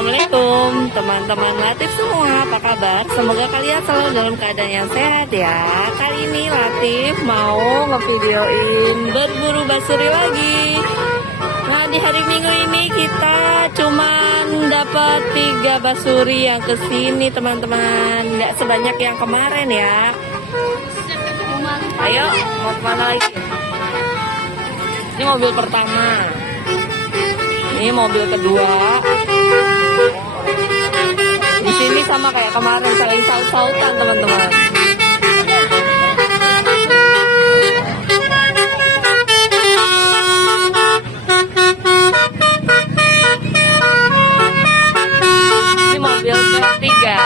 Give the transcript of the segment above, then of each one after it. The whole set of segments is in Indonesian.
Assalamualaikum teman-teman Latif semua, apa kabar? Semoga kalian selalu dalam keadaan yang sehat ya. Kali ini Latif mau ngevideoin berburu basuri lagi. Nah, di hari Minggu ini kita cuman dapat 3 basuri yang kesini teman-teman, nggak sebanyak yang kemarin ya. Ayo, mau kemana lagi? Ini mobil pertama, ini mobil kedua. Di sini sama kayak kemarin, saling saut-sautan teman-teman. Ini mobil ketiga.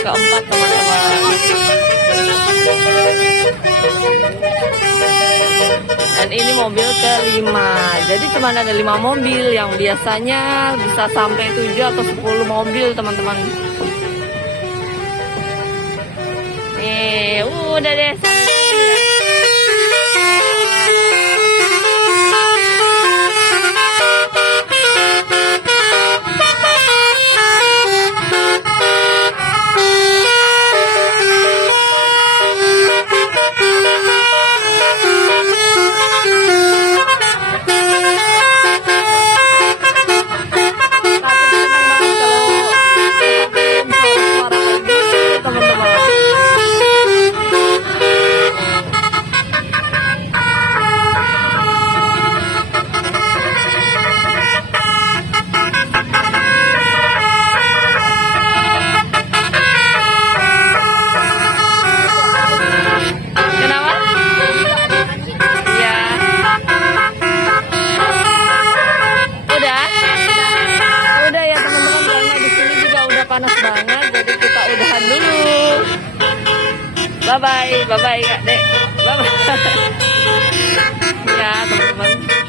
Keempat teman-teman, dan ini mobil kelima. Jadi cuma ada 5 mobil, yang biasanya bisa sampai 7 atau 10 mobil teman-teman. Udah deh. Panas banget, jadi kita udahan dulu. Bye bye, bye bye Kak Dek, bye bye. Ya teman-teman.